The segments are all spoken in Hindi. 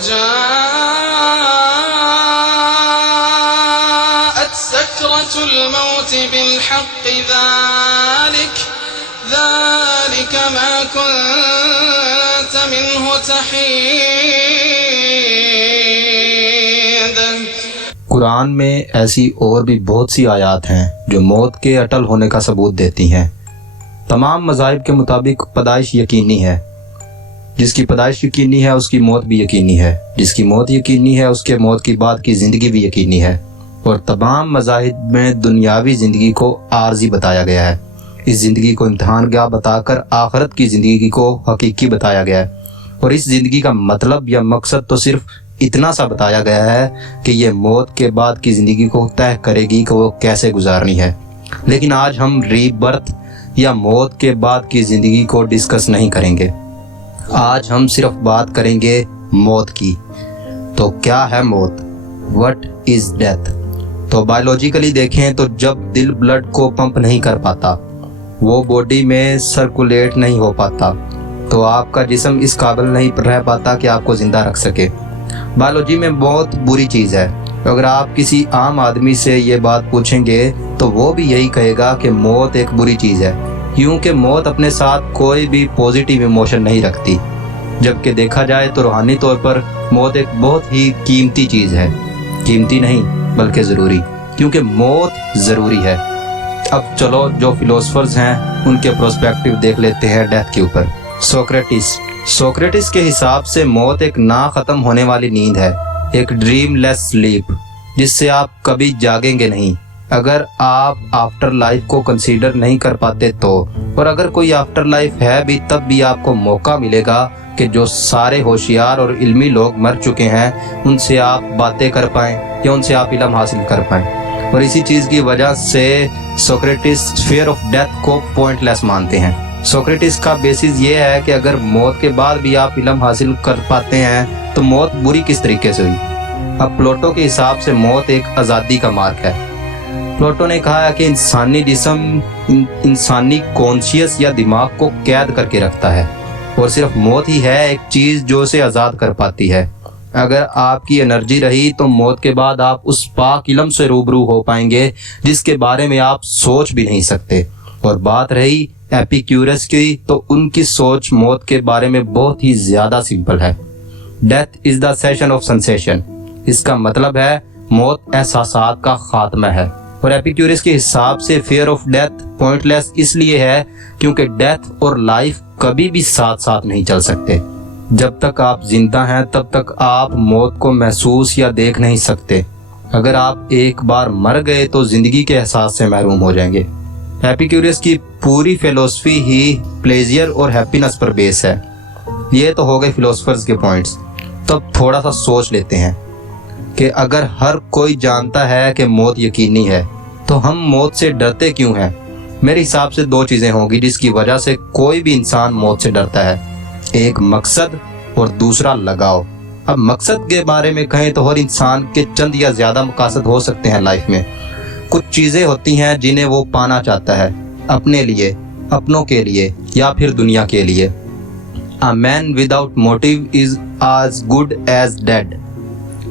वजाअत सकरतुल मौत बिलहक़ ज़ालिक मा कुन्त मिन्हु तहीद। कुरान में ऐसी और भी बहुत सी आयात हैं जो मौत के अटल होने का सबूत देती हैं। तमाम मज़ाहिब के मुताबिक पैदाइश यकीनी है। जिसकी पैदाइश यकीनी है उसकी मौत भी यकीनी है। जिसकी मौत यकीनी है उसके मौत की बाद की ज़िंदगी भी यकीनी है। और तमाम मज़ाहिब में दुनियावी ज़िंदगी को आर्जी बताया गया है। इस ज़िंदगी को इम्तिहानगाह बताकर आखिरत की ज़िंदगी को हकीकी बताया गया है। और इस ज़िंदगी का मतलब या मकसद तो सिर्फ इतना सा बताया गया है कि ये मौत के बाद की ज़िंदगी को तय करेगी कि वो कैसे गुजारनी है। लेकिन आज हम रीबर्थ या मौत के बाद की ज़िंदगी को डिस्कस नहीं करेंगे। आज हम सिर्फ बात करेंगे मौत की। तो क्या है मौत? What is death? तो बायोलॉजिकली देखें तो जब दिल ब्लड को पंप नहीं कर पाता, वो बॉडी में सर्कुलेट नहीं हो पाता, तो आपका जिस्म इस काबिल नहीं रह पाता कि आपको ज़िंदा रख सके। बायोलॉजी में बहुत बुरी चीज़ है। अगर आप किसी आम आदमी से ये बात पूछेंगे तो वो भी यही कहेगा कि मौत एक बुरी चीज़ है, क्योंकि मौत अपने साथ कोई भी पॉजिटिव इमोशन नहीं रखती। जबकि देखा जाए तो रूहानी तौर पर मौत एक बहुत ही कीमती चीज़ है। कीमती नहीं बल्कि ज़रूरी, क्योंकि मौत ज़रूरी है। अब चलो जो फिलोसफर्स हैं उनके प्रोस्पेक्टिव देख लेते हैं डेथ के ऊपर। सोक्रेटिस के हिसाब से मौत एक ना ख़त्म होने वाली नींद है, एक ड्रीमलेस स्लीप, जिससे आप कभी जागेंगे नहीं। अगर आप आफ्टर लाइफ को कंसीडर नहीं कर पाते तो, और अगर कोई आफ्टर लाइफ है भी तब भी आपको मौका मिलेगा कि जो सारे होशियार और इल्मी लोग मर चुके हैं उनसे आप बातें कर पाएँ या उनसे आप इल्म हासिल कर पाएँ। और इसी चीज़ की वजह से सोक्रेटिस फियर ऑफ डेथ को पॉइंटलेस मानते हैं। सोक्रेटिस का बेसिस ये है कि अगर मौत के बाद भी आप इल्म हासिल कर पाते हैं तो मौत बुरी किस तरीके से हुई। अब प्लेटो के हिसाब से मौत एक आज़ादी का मार्ग है। प्लेटो ने कहा है कि इंसानी जिस्म इंसानी कॉन्शियस या दिमाग को कैद करके रखता है, और सिर्फ मौत ही है एक चीज़ जो उसे आज़ाद कर पाती है। अगर आपकी एनर्जी रही तो मौत के बाद आप उस पाक इल्म से रूबरू हो पाएंगे जिसके बारे में आप सोच भी नहीं सकते। और बात रही एपिक्यूरस की, तो उनकी सोच मौत के बारे में बहुत ही ज़्यादा सिंपल है। Death is the session of sensation. इसका मतलब है मौत एहसासात का खात्मा है। और एपिक्यूरस के हिसाब से फियर ऑफ डेथ पॉइंटलेस इसलिए है क्योंकि डेथ और लाइफ कभी भी साथ साथ नहीं चल सकते। जब तक आप जिंदा हैं तब तक आप मौत को महसूस या देख नहीं सकते। अगर आप एक बार मर गए तो जिंदगी के एहसास से महरूम हो जाएंगे। एपिक्यूरस की पूरी फिलोसफी ही प्लेजर और हैप्पीनेस पर बेस है। ये तो हो गए फिलोसफर्स के पॉइंट्स। तब थोड़ा सा सोच लेते हैं कि अगर हर कोई जानता है कि मौत यकीनी है तो हम मौत से डरते क्यों हैं? मेरे हिसाब से दो चीज़ें होंगी जिसकी वजह से कोई भी इंसान मौत से डरता है। एक मकसद और दूसरा लगाव। अब मकसद के बारे में कहें तो हर इंसान के चंद या ज़्यादा मकासद हो सकते हैं लाइफ में। कुछ चीज़ें होती हैं जिन्हें वो पाना चाहता है, अपने लिए, अपनों के लिए या फिर दुनिया के लिए। A man without motive is as good as dead.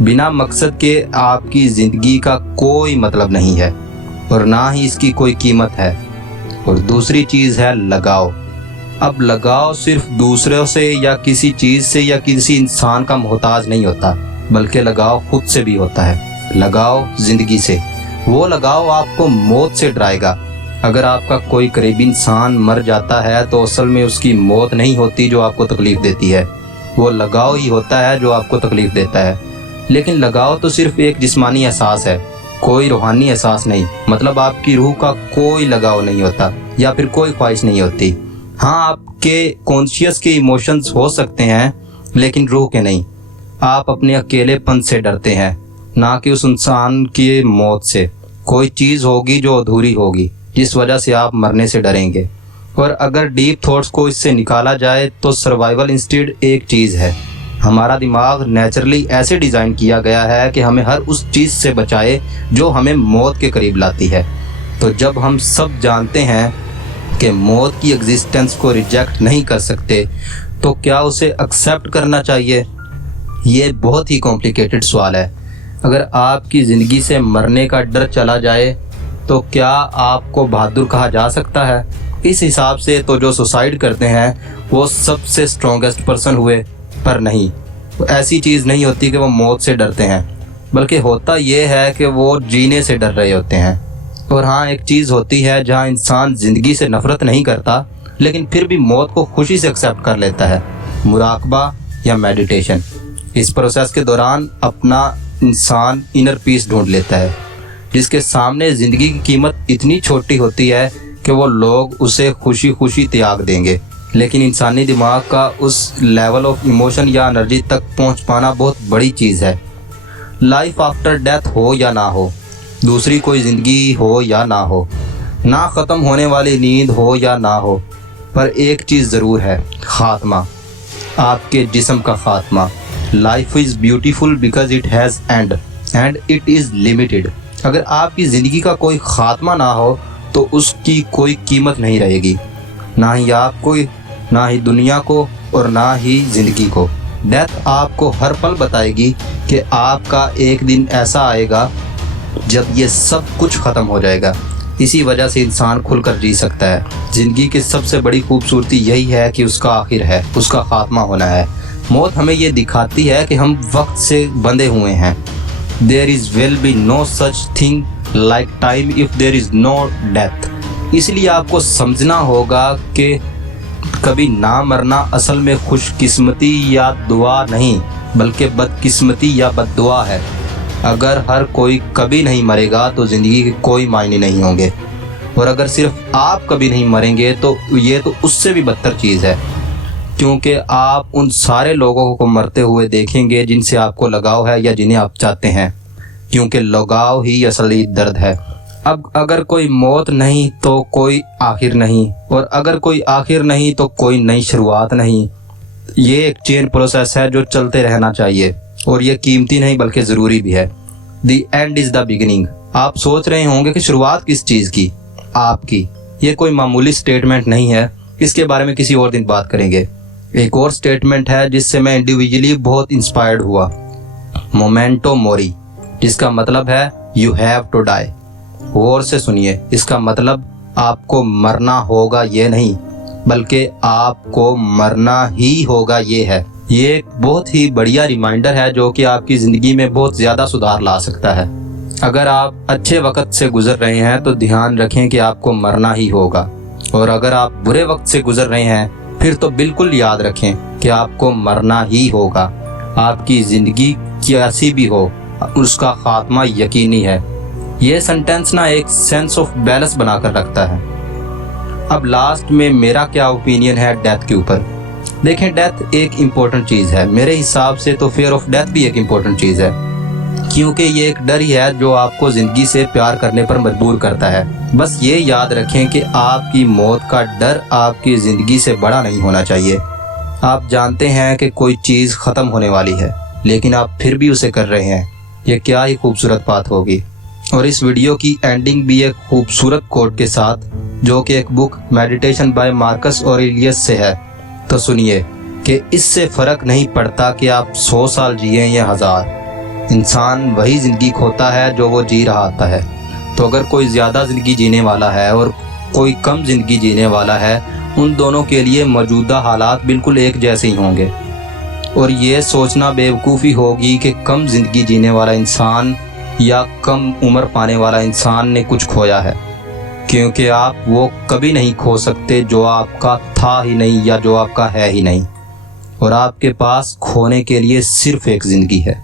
बिना मकसद के आपकी ज़िंदगी का कोई मतलब नहीं है और ना ही इसकी कोई कीमत है। और दूसरी चीज़ है लगाव। अब लगाव सिर्फ दूसरों से या किसी चीज़ से या किसी इंसान का मोहताज नहीं होता, बल्कि लगाव खुद से भी होता है। लगाव ज़िंदगी से। वो लगाव आपको मौत से डराएगा। अगर आपका कोई करीबी इंसान मर जाता है तो असल में उसकी मौत नहीं होती जो आपको तकलीफ़ देती है, वो लगाव ही होता है जो आपको तकलीफ़ देता है। लेकिन लगाव तो सिर्फ एक जिस्मानी एहसास है, कोई रूहानी एहसास नहीं। मतलब आपकी रूह का कोई लगाव नहीं होता या फिर कोई ख्वाहिश नहीं होती। हाँ, आपके कॉन्शियस के इमोशंस हो सकते हैं लेकिन रूह के नहीं। आप अपने अकेलेपन से डरते हैं, ना कि उस इंसान की मौत से। कोई चीज़ होगी जो अधूरी होगी जिस वजह से आप मरने से डरेंगे। और अगर डीप थॉट्स को इससे निकाला जाए तो सर्वाइवल इंस्टिंक्ट एक चीज़ है। हमारा दिमाग नेचुरली ऐसे डिज़ाइन किया गया है कि हमें हर उस चीज़ से बचाए जो हमें मौत के करीब लाती है। तो जब हम सब जानते हैं कि मौत की एग्जिस्टेंस को रिजेक्ट नहीं कर सकते तो क्या उसे एक्सेप्ट करना चाहिए? ये बहुत ही कॉम्प्लिकेटेड सवाल है। अगर आपकी ज़िंदगी से मरने का डर चला जाए तो क्या आपको बहादुर कहा जा सकता है? इस हिसाब से तो जो सुसाइड करते हैं वो सबसे स्ट्रॉन्गेस्ट पर्सन हुए, पर नहीं, ऐसी चीज़ नहीं होती कि वो मौत से डरते हैं, बल्कि होता ये है कि वो जीने से डर रहे होते हैं। और हाँ, एक चीज़ होती है जहाँ इंसान ज़िंदगी से नफ़रत नहीं करता लेकिन फिर भी मौत को खुशी से एक्सेप्ट कर लेता है, मुराकबा या मेडिटेशन। इस प्रोसेस के दौरान अपना इंसान इनर पीस ढूंढ लेता है, जिसके सामने ज़िंदगी की कीमत इतनी छोटी होती है कि वो लोग उसे खुशी खुशी त्याग देंगे। लेकिन इंसानी दिमाग का उस लेवल ऑफ इमोशन या एनर्जी तक पहुंच पाना बहुत बड़ी चीज़ है। लाइफ आफ्टर डेथ हो या ना हो, दूसरी कोई ज़िंदगी हो या ना हो, ना ख़त्म होने वाली नींद हो या ना हो, पर एक चीज़ ज़रूर है, ख़ात्मा, आपके जिस्म का ख़ात्मा। Life is beautiful because it has and it is limited. अगर आपकी ज़िंदगी का कोई ख़ात्मा ना हो तो उसकी कोई कीमत नहीं रहेगी, ना ही आपको, ना ही दुनिया को, और ना ही ज़िंदगी को। डेथ आपको हर पल बताएगी कि आपका एक दिन ऐसा आएगा जब ये सब कुछ ख़त्म हो जाएगा। इसी वजह से इंसान खुलकर जी सकता है। ज़िंदगी की सबसे बड़ी खूबसूरती यही है कि उसका आखिर है, उसका ख़ात्मा होना है। मौत हमें ये दिखाती है कि हम वक्त से बंधे हुए हैं। There is will be no such thing like time if there is no death. इसलिए आपको समझना होगा कि कभी ना मरना असल में खुशकिस्मती या दुआ नहीं, बल्कि बदकिस्मती या बद्दुआ है। अगर हर कोई कभी नहीं मरेगा तो ज़िंदगी के कोई मायने नहीं होंगे, और अगर सिर्फ आप कभी नहीं मरेंगे तो ये तो उससे भी बदतर चीज़ है, क्योंकि आप उन सारे लोगों को मरते हुए देखेंगे जिनसे आपको लगाव है या जिन्हें आप चाहते हैं, क्योंकि लगाव ही असली दर्द है। अब अगर कोई मौत नहीं तो कोई आखिर नहीं, और अगर कोई आखिर नहीं तो कोई नई शुरुआत नहीं। ये एक चेन प्रोसेस है जो चलते रहना चाहिए, और ये कीमती नहीं बल्कि ज़रूरी भी है। The end is the beginning. आप सोच रहे होंगे कि शुरुआत किस चीज़ की? आपकी। ये कोई मामूली स्टेटमेंट नहीं है, इसके बारे में किसी और दिन बात करेंगे। एक और स्टेटमेंट है जिससे मैं इंडिविजुअली बहुत इंस्पायर्ड हुआ, मोमेंटो मोरी, जिसका मतलब है यू हैव टू डाई। गौर से सुनिए, इसका मतलब आपको मरना होगा ये नहीं, बल्कि आपको मरना ही होगा ये है। ये एक बहुत ही बढ़िया रिमाइंडर है जो कि आपकी ज़िंदगी में बहुत ज़्यादा सुधार ला सकता है। अगर आप अच्छे वक्त से गुजर रहे हैं तो ध्यान रखें कि आपको मरना ही होगा, और अगर आप बुरे वक्त से गुजर रहे हैं फिर तो बिल्कुल याद रखें कि आपको मरना ही होगा। आपकी ज़िंदगी कैसी भी हो, उसका ख़ात्मा यकीनी है। ये सेंटेंस ना एक सेंस ऑफ बैलेंस बनाकर रखता है। अब लास्ट में मेरा क्या ओपिनियन है डेथ के ऊपर। देखें, डेथ एक इम्पोर्टेंट चीज़ है। मेरे हिसाब से तो फियर ऑफ डेथ भी एक इम्पोर्टेंट चीज़ है, क्योंकि ये एक डर ही है जो आपको ज़िंदगी से प्यार करने पर मजबूर करता है। बस ये याद रखें कि आपकी मौत का डर आपकी ज़िंदगी से बड़ा नहीं होना चाहिए। आप जानते हैं कि कोई चीज़ ख़त्म होने वाली है, लेकिन आप फिर भी उसे कर रहे हैं। ये क्या ही खूबसूरत बात होगी। और इस वीडियो की एंडिंग भी एक खूबसूरत कोट के साथ, जो कि एक book meditation bye Marcus Aurelius से है। तो सुनिए कि इससे फ़र्क नहीं पड़ता कि आप 100 साल जिए या 1000, इंसान वही ज़िंदगी खोता है जो वो जी रहा आता है। तो अगर कोई ज़्यादा ज़िंदगी जीने वाला है और कोई कम ज़िंदगी जीने वाला है, उन दोनों के लिए मौजूदा हालात बिल्कुल एक जैसे ही होंगे। और ये सोचना बेवकूफ़ी होगी कि कम ज़िंदगी जीने वाला इंसान या कम उम्र पाने वाला इंसान ने कुछ खोया है, क्योंकि आप वो कभी नहीं खो सकते जो आपका था ही नहीं या जो आपका है ही नहीं। और आपके पास खोने के लिए सिर्फ एक ज़िंदगी है।